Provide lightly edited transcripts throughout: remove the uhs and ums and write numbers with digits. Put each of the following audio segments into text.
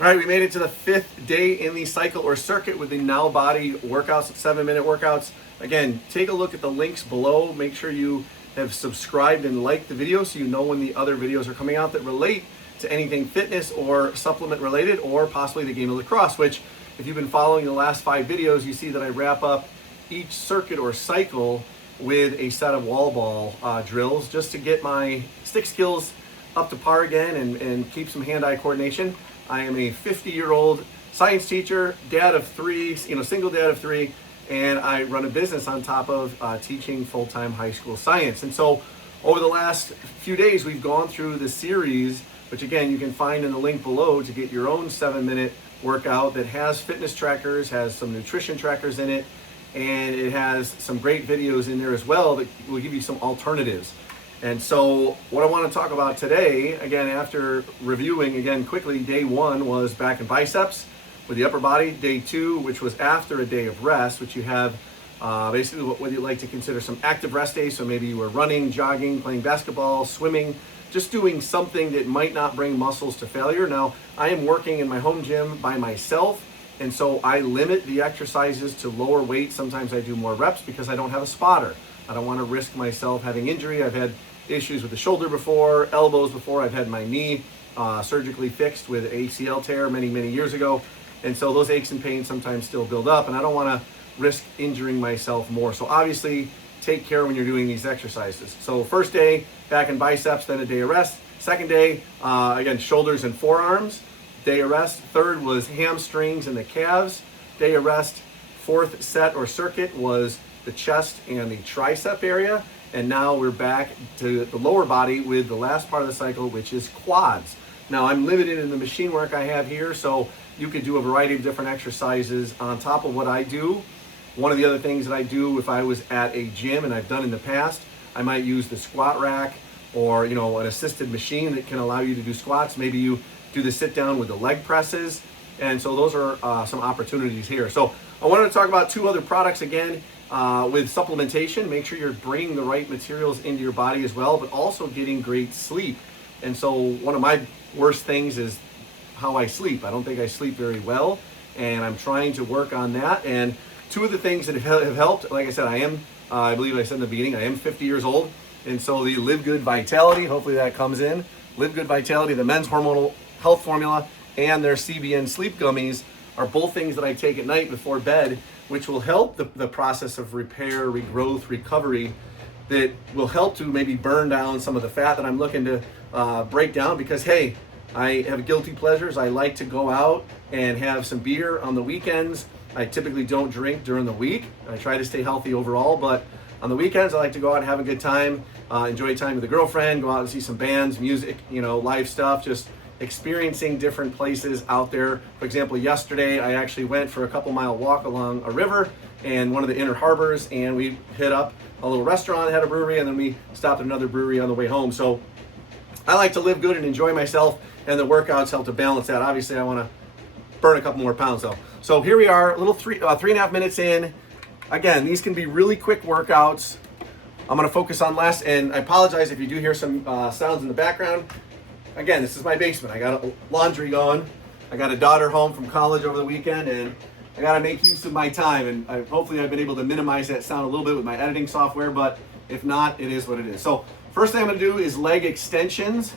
All right, we made it to the 5th day in the cycle or circuit with the Now Body workouts, 7-minute workouts. Again, take a look at the links below. Make sure you have subscribed and liked the video so you know when the other videos are coming out that relate to anything fitness or supplement related, or possibly the game of lacrosse, which if you've been following the last 5 videos, you see that I wrap up each circuit or cycle with a set of wall ball drills just to get my stick skills up to par again and keep some hand-eye coordination. I am a 50-year-old science teacher, dad of 3, single dad of 3, and I run a business on top of teaching full-time high school science. And so over the last few days, we've gone through the series, which again, you can find in the link below to get your own 7-minute workout that has fitness trackers, has some nutrition trackers in it, and it has some great videos in there as well that will give you some alternatives. And so what I want to talk about today, again, after reviewing again quickly, day 1 was back and biceps with the upper body. Day 2, which was after a day of rest, which you have basically what you like to consider some active rest days. So maybe you were running, jogging, playing basketball, swimming, just doing something that might not bring muscles to failure. Now, I am working in my home gym by myself, and so I limit the exercises to lower weight. Sometimes I do more reps because I don't have a spotter. I don't want to risk myself having injury. I've had issues with the shoulder before, elbows before. I've had my knee surgically fixed with ACL tear many years ago. And so those aches and pains sometimes still build up, and I don't want to risk injuring myself more. So obviously, take care when you're doing these exercises. So first day, back and biceps, then a day of rest. Second day, again, shoulders and forearms, day of rest. Third was hamstrings and the calves, day of rest. Fourth set or circuit was the chest and the tricep area. And now we're back to the lower body with the last part of the cycle, which is quads. Now I'm limited in the machine work I have here, so you could do a variety of different exercises on top of what I do. One of the other things that I do if I was at a gym, and I've done in the past, I might use the squat rack or an assisted machine that can allow you to do squats. Maybe you do the sit down with the leg presses. And so those are some opportunities here. So I wanted to talk about 2 other products again. With supplementation, make sure you're bringing the right materials into your body as well, but also getting great sleep. And so one of my worst things is how I sleep. I don't think I sleep very well, and I'm trying to work on that. And 2 of the things that have helped, like I said, I believe I said in the beginning, I am 50 years old. And so the LiveGood Vitality, hopefully that comes in. LiveGood Vitality, the men's hormonal health formula, and their CBN sleep gummies are both things that I take at night before bed, which will help the process of repair, regrowth, recovery, that will help to maybe burn down some of the fat that I'm looking to break down. Because hey, I have guilty pleasures. I like to go out and have some beer on the weekends. I typically don't drink during the week. I try to stay healthy overall, but on the weekends I like to go out and have a good time, enjoy time with a girlfriend, go out and see some bands, music, live stuff, just experiencing different places out there. For example, yesterday I actually went for a couple-mile walk along a river and one of the inner harbors, and we hit up a little restaurant that had a brewery, and then we stopped at another brewery on the way home. So I like to live good and enjoy myself, and the workouts help to balance that. Obviously, I want to burn a couple more pounds though. So here we are, a little 3.5 minutes in. Again, these can be really quick workouts. I'm going to focus on less, and I apologize if you do hear some sounds in the background. Again, this is my basement. I got laundry going. I got a daughter home from college over the weekend, and I got to make use of my time. And hopefully I've been able to minimize that sound a little bit with my editing software, but if not, it is what it is. So first thing I'm going to do is leg extensions,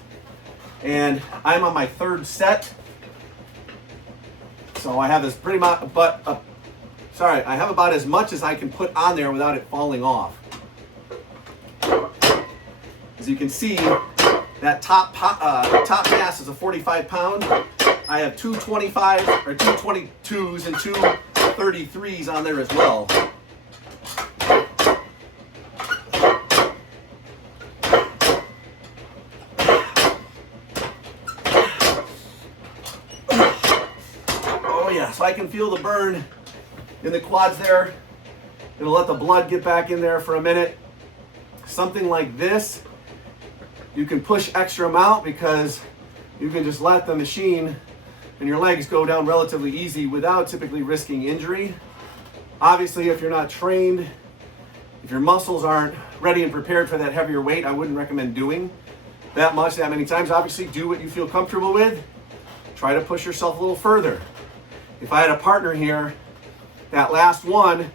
and I'm on my 3rd set. So I have this pretty much, I have about as much as I can put on there without it falling off. As you can see, that top mass is a 45 pound. I have 2 25s or 2 22s and 2 33s on there as well. Oh yeah, so I can feel the burn in the quads there. It'll let the blood get back in there for a minute. Something like this, you can push extra amount because you can just let the machine and your legs go down relatively easy without typically risking injury. Obviously, if you're not trained, if your muscles aren't ready and prepared for that heavier weight, I wouldn't recommend doing that much, that many times. Obviously, do what you feel comfortable with. try to push yourself a little further. If I had a partner here, that last one,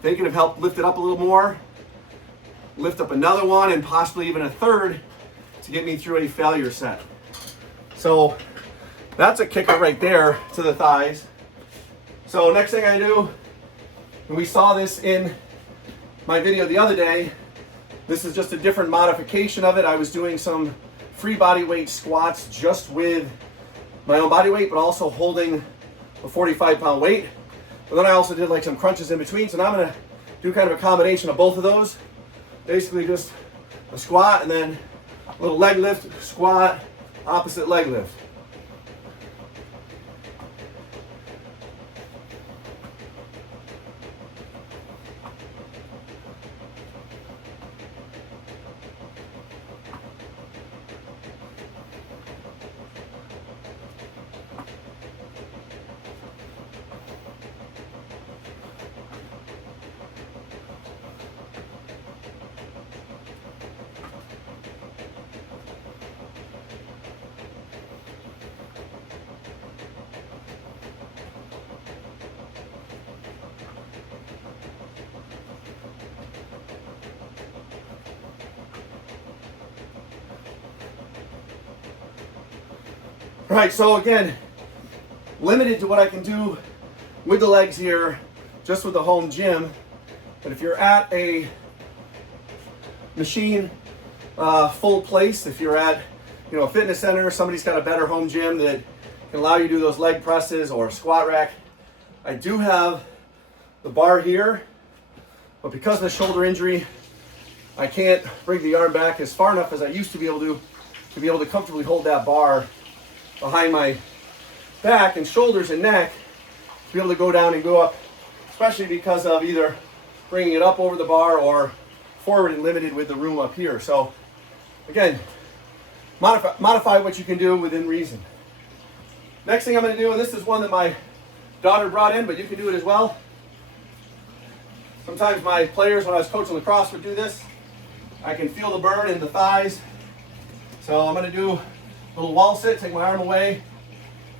they could have helped lift it up a little more, lift up another one, and possibly even a third to get me through a failure set. So that's a kicker right there to the thighs. So next thing I do, and we saw this in my video the other day, this is just a different modification of it. I was doing some free body weight squats just with my own body weight, but also holding a 45-pound weight. But then I also did like some crunches in between. So now I'm gonna do kind of a combination of both of those. Basically just a squat and then a little leg lift, squat, opposite leg lift. All right, so again, limited to what I can do with the legs here, just with the home gym. But if you're at a machine full place, if you're at a fitness center, somebody's got a better home gym that can allow you to do those leg presses or a squat rack. I do have the bar here, but because of the shoulder injury, I can't bring the arm back as far enough as I used to be able to comfortably hold that bar behind my back and shoulders and neck to be able to go down and go up, especially because of either bringing it up over the bar or forward and limited with the room up here. So again, modify what you can do within reason. Next thing I'm going to do, and this is one that my daughter brought in, but you can do it as well. Sometimes my players, when I was coaching lacrosse, would do this. I can feel the burn in the thighs. So I'm going to do a little wall sit, take my arm away,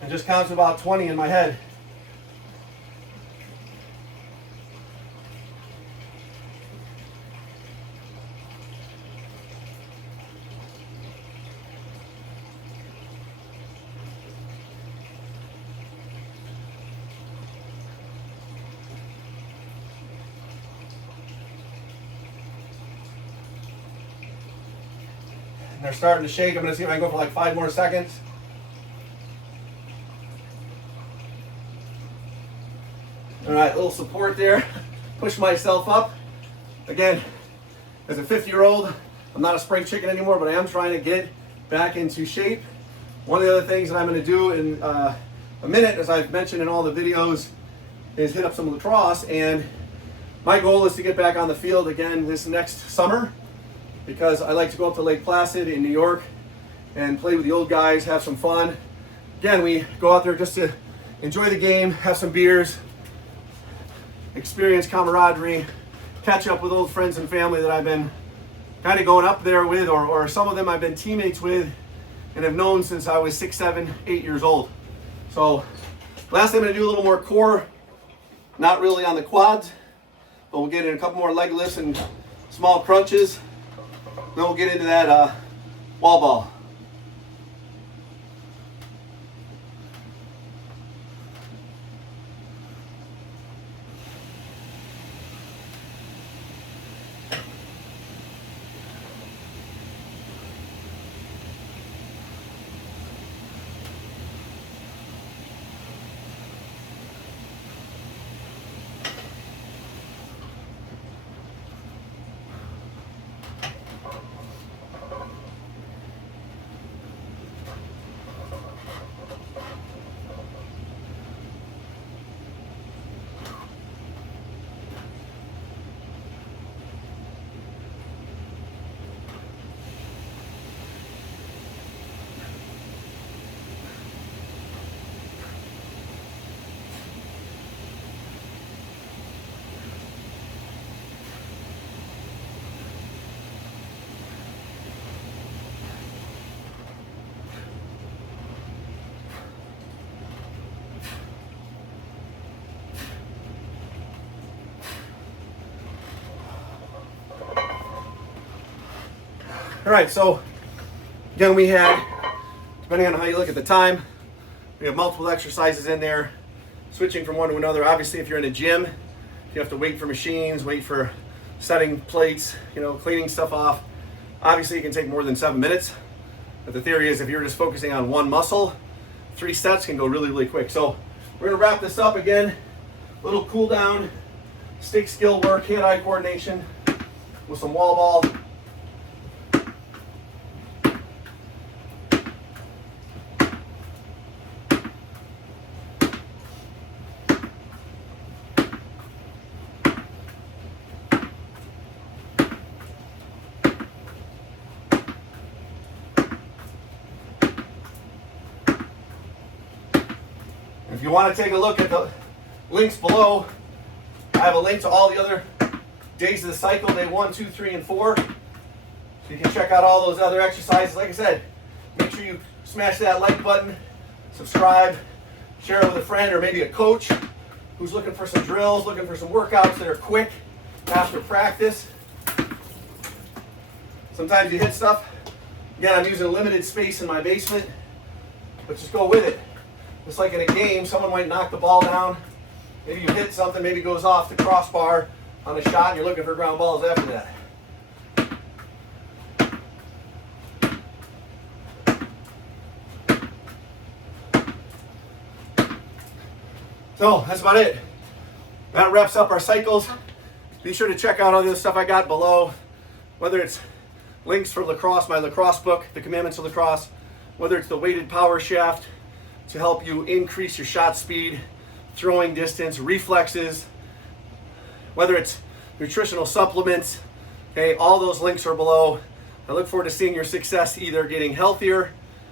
and just count to about 20 in my head. And they're starting to shake. I'm going to see if I can go for like 5 more seconds. All right, a little support there. Push myself up. Again, as a 50-year-old, I'm not a spring chicken anymore, but I am trying to get back into shape. One of the other things that I'm going to do in a minute, as I've mentioned in all the videos, is hit up some lacrosse. And my goal is to get back on the field again this next summer, because I like to go up to Lake Placid in New York and play with the old guys, have some fun. Again, we go out there just to enjoy the game, have some beers, experience camaraderie, catch up with old friends and family that I've been kind of going up there with, or some of them I've been teammates with and have known since I was 6, 7, 8 years old. So last I'm going to do a little more core, not really on the quads, but we'll get in a couple more leg lifts and small crunches. Then we'll get into that wall ball. All right, so again, we had, depending on how you look at the time, we have multiple exercises in there, switching from one to another. Obviously, if you're in a gym, you have to wait for machines, wait for setting plates, cleaning stuff off. Obviously, it can take more than 7 minutes. But the theory is if you're just focusing on one muscle, 3 sets can go really, really quick. So we're gonna wrap this up again. Little cool down, stick skill work, hand-eye coordination with some wall ball. If you want to take a look at the links below, I have a link to all the other days of the cycle, day 1, 2, 3, and 4. So you can check out all those other exercises. Like I said, make sure you smash that like button, subscribe, share it with a friend or maybe a coach who's looking for some drills, looking for some workouts that are quick after practice. Sometimes you hit stuff. Again, I'm using a limited space in my basement, but just go with it. Just like in a game, someone might knock the ball down. Maybe you hit something, maybe it goes off the crossbar on a shot, and you're looking for ground balls after that. So that's about it. That wraps up our cycles. Be sure to check out all the other stuff I got below, whether it's links for lacrosse, my lacrosse book, The Commandments of Lacrosse, whether it's the weighted power shaft to help you increase your shot speed, throwing distance, reflexes, whether it's nutritional supplements, okay, all those links are below. I look forward to seeing your success either getting healthier,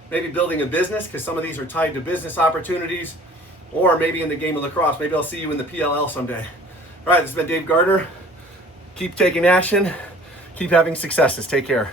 maybe building a business, because some of these are tied to business opportunities, or maybe in the game of lacrosse. Maybe I'll see you in the PLL someday. All right, this has been Dave Gardner. Keep taking action. Keep having successes. Take care.